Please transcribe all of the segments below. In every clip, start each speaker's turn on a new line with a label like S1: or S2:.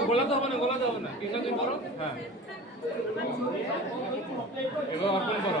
S1: গোলাতে হবে না গোলাতে হবে না। দিন করো। হ্যাঁ। এবার অর্পণ করো।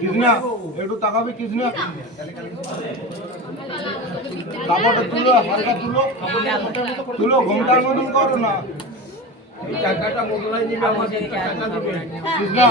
S2: কৃষ্ণা একটু তাকাবি কৃষ্ণা কাপড়টা তুলো হালকা তুলো তুলো ঘণ্টার মতন করো না। কৃষ্ণা